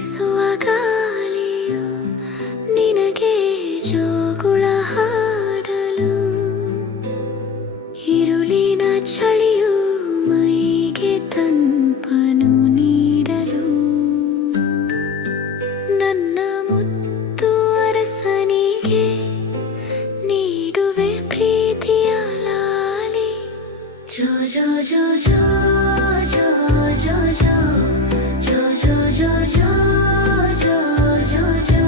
ಬೀಸುವ ಗಾಳಿಯು ನಿನಗೆ ಜೋಗುಳ ಹಾಡಲು, ഇരുಳಿನ ಚಳಿಯು ಮೈಗೆ ತಂಪನು ನೀಡಲು, ನನ್ನ ಮುತ್ತು ಅರಸನಿಗೆ ನೀಡುವೆ ಪ್ರೀತಿಯ ಲಾಲಿ. ಜೋ ಜೋ ಜೋ ಜೋ ಜೋ ಜೋ ಜೋ ಜೋ ಜೋ ಜೋ ಜೋ ಜೋ ಜೋ.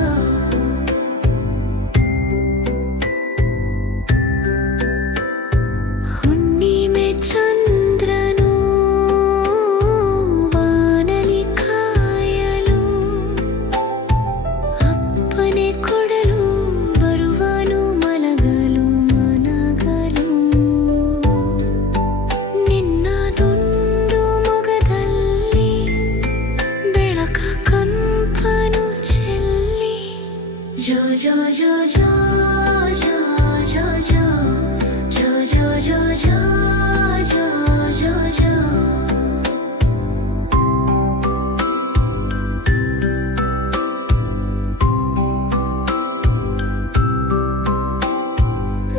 ಹುಣ್ಣಿಮೆ ಚಂದ್ರನು ಬಾನಲಿ ಕಾಯಲು, ಅಪ್ಪನೆ ಕೊಡಲು ಬರುವನು ಮಲಗಲು ಮನಗಲು. ನಿನ್ನ ದುಂಡು ಮೊಗದಲ್ಲಿ ಬೆಳಕ ಕಂಪನು ಚೆಲ್ಲಿ, ಜೋ ಜೋ ಜೋ ಜೋ ಜೋ ಜೋ ಜೋ ಜೋ ಜೋ ಜೋ ಜೋ ಜೋ ಜೋ ಜೋ.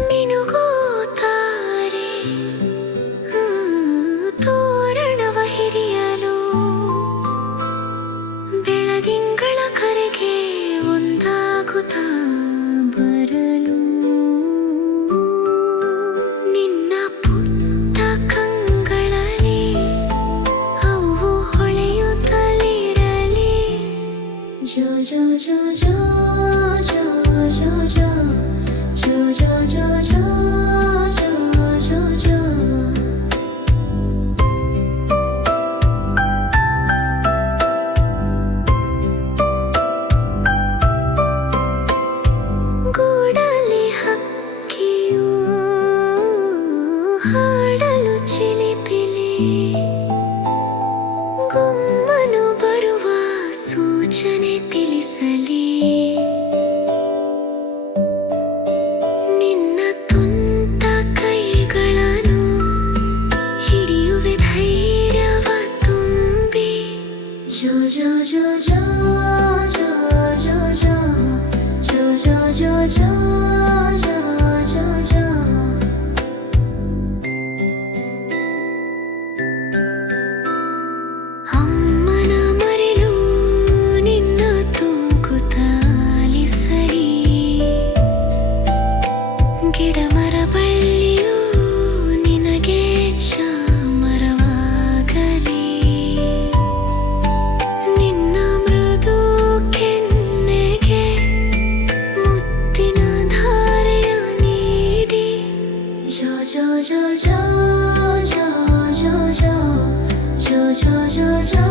ಮಿನುಗೋ ತಾರೆ ತೋರಣವ ಹಿಡಿಯಲು, ಬೆಳದಿಂಗಳ ಕರೆಗೆ ಒಂದಾಗುತ್ತಾ ಬರಲು, ನಿನ್ನ ಪುಟ್ಟ ಕಂಗಳಲ್ಲಿ ಅವು ಹೊಳೆಯುತ್ತಲಿರಲಿ. ಜೋ ಜೋ ಜೋ ಜೋ ಜೋ ಜೋ ಜೋ ಜೋ ಜೋ ಜೋ ಜೋ ಜೋ ಜೋ ಜೋ. ಗೂಡಲಿ ಹಕ್ಕಿಯು ಹಾಡಲು ಚಿಲಿಪಿಲಿ, ಗುಮ್ಮನು ಬರುವ ಸೂಚನೆ ತಿಳಿಸಲಿ. ನಿನ್ನ ತುಂಟ ಕೈಗಳನ್ನು ಹಿಡಿಯುವೆ ಧೈರ್ಯವ ತುಂಬಿ, ಜೋ ಜೋ ಜೋ ಜೋ ಜೋ ಜೋ ಜೋ ಜೋ ಜೋ ಜೋ ಜೋ ಜೋ ಜೋ ಜೋ. ಅಮ್ಮನ ಮರೆಲು ನಿನ್ನ ತೂಗುತ್ತಾಲಿಸಲಿ, ಗಿಡ ಮರ ಬಳ್ಳಿಯು ನಿನಗೆ ಚಾಮರವಾಗಲಿ. ನಿನ್ನ ಮೃದು ಕೆನ್ನೆಗೆ ಮುತ್ತಿನ ಧಾರೆಯ ನೀಡಿ, ಜೋ ಜೋ ಜೋ ಜೋ ಜೋ ಜೋ ಜೋ ಜೋ ಜೋ ಜೋ ಜೋ.